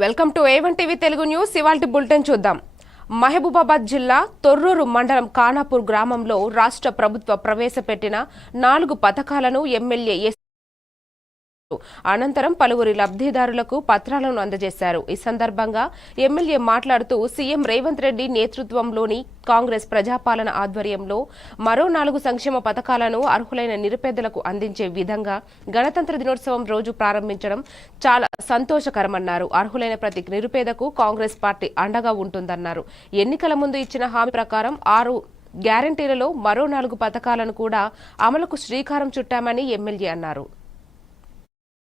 Welcome to A one TV Telugu news. ఇవాల్టి bulletin చూద్దాం. మహబూబాబాద్ జిల్లా తొర్రూరు మండలం ఖానాపూర్ గ్రామంలో రాష్ట్ర ప్రభుత్వ ప్రవేశపెట్టిన నాలుగు పథకాలను ఎమ్మెల్యే ఎస్. అనంతరం పలువురి లబ్ధిదారులకు పత్రాలను అందజేశారు. ఈ సందర్భంగా ఎమ్మెల్యే మాట్లాడుతూ సీఎం రేవంత్ రెడ్డి నేతృత్వంలోని కాంగ్రెస్ ప్రజాపాలన ఆధ్వర్యంలో మరో నాలుగు సంక్షేమ పథకాలను అర్హులైన నిరుపేదలకు అందించే విధంగా గణతంత్ర దినోత్సవం రోజు ప్రారంభించడం చాలా సంతోషకరమన్నారు. అర్హులైన ప్రతి నిరుపేదకు కాంగ్రెస్ పార్టీ అండగా ఉంటుందన్నారు. ఎన్నికల ముందు ఇచ్చిన హామీ ప్రకారం ఆరు గ్యారంటీలలో మరో నాలుగు పథకాలను కూడా అమలుకు శ్రీకారం చుట్టామని ఎమ్మెల్యే అన్నారు.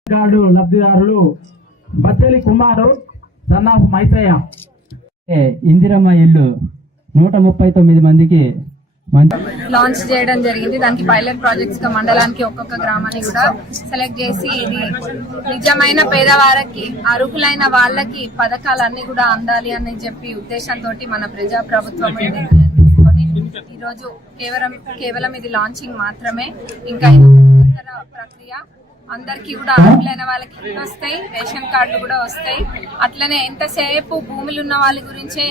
కార్డు లబ్ధిదారులు బచ్చలి కుమారు సన్ ఆఫ్ మైసయ్య ఇందిరమ్మ ఇల్లు నూట ముప్పై తొమ్మిది మందికి లాంచ్ చేయడం జరిగింది. దానికి పైలట్ ప్రాజెక్ట్స్గా మండలానికి ఒక్కొక్క గ్రామాన్ని కూడా సెలెక్ట్ చేసి ఇది నిజమైన పేదవారికి అర్హులైన వాళ్ళకి పథకాలన్నీ కూడా అందాలి అని చెప్పి ఉద్దేశంతో మన ప్రజా ప్రభుత్వం ఈ నిర్ణయం తీసుకొని ఈ రోజు కేవలం కేవలం ఇది లాంచింగ్ మాత్రమే. ఇంకా నిరంతర ప్రక్రియ. అందరికీ కూడా అర్హులైన వాళ్ళకి ఇల్లు వస్తాయి రేషన్ కార్డులు కూడా వస్తాయి. అట్లనే ఎంతసేపు భూములు ఉన్న వాళ్ళ గురించే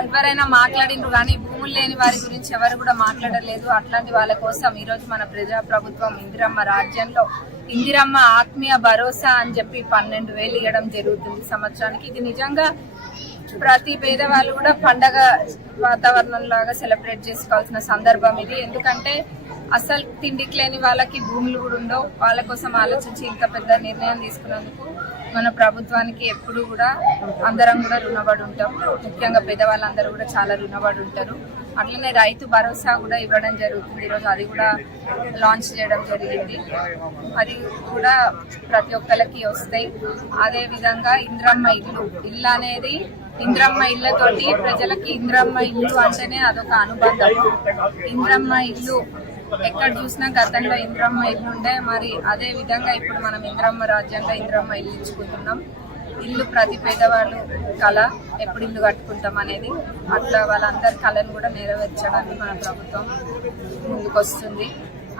ఎవరైనా మాట్లాడిండ్రు కానీ భూములు లేని వారి గురించి ఎవరు కూడా మాట్లాడలేదు. అట్లాంటి వాళ్ళ కోసం ఈరోజు మన ప్రజా ప్రభుత్వం ఇందిరమ్మ రాజ్యంలో ఇందిరమ్మ ఆత్మీయ భరోసా అని చెప్పి పన్నెండు వేలు ఇవ్వడం జరుగుతుంది సంవత్సరానికి. ఇది నిజంగా ప్రతి పేదవాళ్ళు కూడా పండగ వాతావరణం లాగా సెలబ్రేట్ చేసుకోవాల్సిన సందర్భం ఇది. ఎందుకంటే అసలు తిండికి లేని వాళ్ళకి భూములు కూడా ఉండవు. వాళ్ళ కోసం ఆలోచించి ఇంత పెద్ద నిర్ణయం తీసుకున్నందుకు మన ప్రభుత్వానికి ఎప్పుడు కూడా అందరం కూడా రుణపడి ఉంటాం. ముఖ్యంగా పేదవాళ్ళందరూ కూడా చాలా రుణపడి ఉంటారు. అట్లనే రైతు భరోసా కూడా ఇవ్వడం జరుగుతుంది. ఈరోజు అది కూడా లాంచ్ చేయడం జరిగింది. అది కూడా ప్రతి ఒక్కరికి వస్తాయి. అదేవిధంగా ఇంద్రమ్మ ఇల్లు. ఇల్లు అనేది ఇంద్రమ్మ ఇళ్ళతోటి ప్రజలకి ఇంద్రమ్మ ఇల్లు అంటేనే అదొక అనుబంధం. ఇంద్రమ్మ ఇల్లు ఎక్కడ చూసినా గతంలో ఇంద్రమ్మ ఇల్లు ఉండే. మరి అదే విధంగా ఇప్పుడు మనం ఇంద్రమ్మ రాజ్యంగా ఇంద్రమ్మ ఇల్లు ఇచ్చుకుంటున్నాం. ఇల్లు ప్రతి పేదవాళ్ళు కళ ఎప్పుడు ఇల్లు కట్టుకుంటాం అనేది అట్లా వాళ్ళందరి కళను కూడా నెరవేర్చడానికి మన ప్రభుత్వం ముందుకొస్తుంది.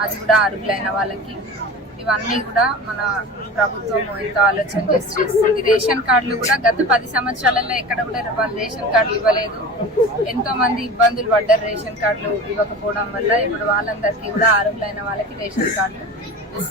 అది కూడా అర్హులైన వాళ్ళకి. ఇవన్నీ కూడా మన ప్రభుత్వం ఎంతో ఆలోచన చేసి చేస్తుంది. రేషన్ కార్డులు కూడా గత పది సంవత్సరాలలో ఎక్కడ కూడా వాళ్ళు రేషన్ కార్డులు ఇవ్వలేదు. ఎంతో మంది ఇబ్బందులు పడ్డారు రేషన్ కార్డులు ఇవ్వకపోవడం వల్ల. ఇప్పుడు వాళ్ళందరికీ కూడా అర్హులైన వాళ్ళకి రేషన్ కార్డులు